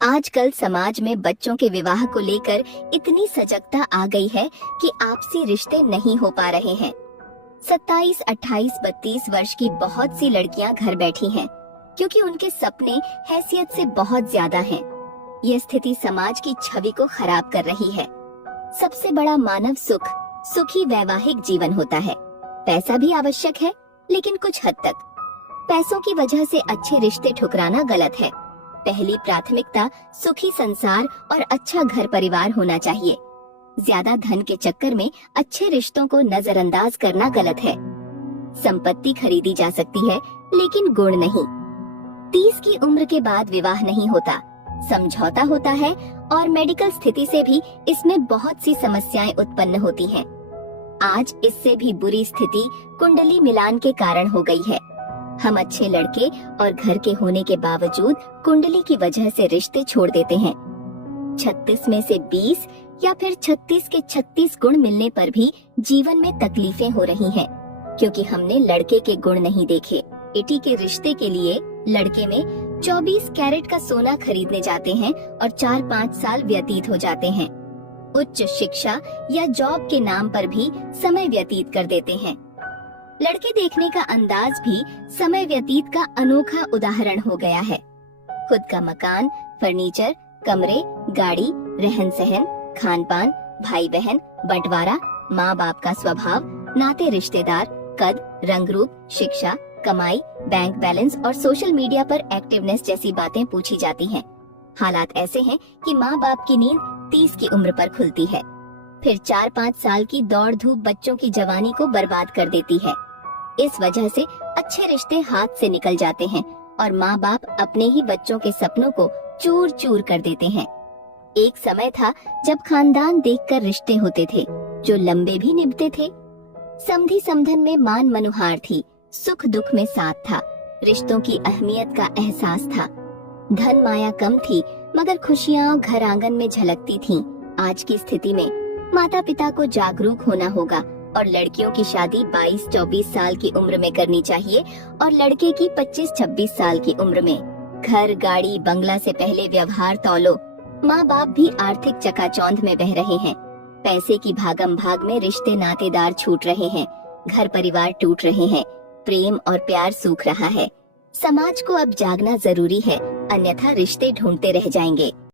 आजकल समाज में बच्चों के विवाह को लेकर इतनी सजगता आ गई है कि आपसी रिश्ते नहीं हो पा रहे हैं। 27, 28, 32 वर्ष की बहुत सी लड़कियां घर बैठी हैं, क्योंकि उनके सपने हैसियत से बहुत ज्यादा हैं। यह स्थिति समाज की छवि को खराब कर रही है। सबसे बड़ा मानव सुख सुखी वैवाहिक जीवन होता है। पैसा भी आवश्यक है, लेकिन कुछ हद तक। पैसों की वजह से अच्छे रिश्ते ठुकराना गलत है। पहली प्राथमिकता सुखी संसार और अच्छा घर परिवार होना चाहिए। ज्यादा धन के चक्कर में अच्छे रिश्तों को नजरअंदाज करना गलत है। संपत्ति खरीदी जा सकती है, लेकिन गुण नहीं। 30 की उम्र के बाद विवाह नहीं होता, समझौता होता है और मेडिकल स्थिति से भी इसमें बहुत सी समस्याएं उत्पन्न होती हैं। आज इससे भी बुरी स्थिति कुंडली मिलान के कारण हो गई है। हम अच्छे लड़के और घर के होने के बावजूद कुंडली की वजह से रिश्ते छोड़ देते हैं। 36 में से 20 या फिर 36 के 36 गुण मिलने पर भी जीवन में तकलीफें हो रही हैं, क्योंकि हमने लड़के के गुण नहीं देखे। बेटी के रिश्ते के लिए लड़के में 24 कैरेट का सोना खरीदने जाते हैं और 4-5 साल व्यतीत हो जाते हैं। उच्च शिक्षा या जॉब के नाम पर भी समय व्यतीत कर देते हैं। लड़के देखने का अंदाज भी समय व्यतीत का अनोखा उदाहरण हो गया है। खुद का मकान, फर्नीचर, कमरे, गाड़ी, रहन सहन, खान पान, भाई बहन, बंटवारा, माँ बाप का स्वभाव, नाते रिश्तेदार, कद, रंग रूप, शिक्षा, कमाई, बैंक बैलेंस और सोशल मीडिया पर एक्टिवनेस जैसी बातें पूछी जाती हैं। हालात ऐसे हैं कि माँ बाप की नींद 30 की उम्र पर खुलती है। फिर 4-5 साल की दौड़ धूप बच्चों की जवानी को बर्बाद कर देती है। इस वजह से अच्छे रिश्ते हाथ से निकल जाते हैं और माँ बाप अपने ही बच्चों के सपनों को चूर चूर कर देते हैं। एक समय था जब खानदान देखकर रिश्ते होते थे, जो लंबे भी निभते थे। समधी समधन में मान मनुहार थी, सुख दुख में साथ था, रिश्तों की अहमियत का एहसास था। धन माया कम थी, मगर खुशियाँ घर आंगन में झलकती थीं। आज की स्थिति में माता पिता को जागरूक होना होगा और लड़कियों की शादी 22-24 साल की उम्र में करनी चाहिए और लड़के की 25-26 साल की उम्र में। घर, गाड़ी, बंगला से पहले व्यवहार तौलो। माँ बाप भी आर्थिक चकाचौंध में बह रहे हैं। पैसे की भागम भाग में रिश्ते नातेदार छूट रहे हैं, घर परिवार टूट रहे हैं, प्रेम और प्यार सूख रहा है। समाज को अब जागना जरूरी है, अन्यथा रिश्ते ढूंढते रह जाएंगे।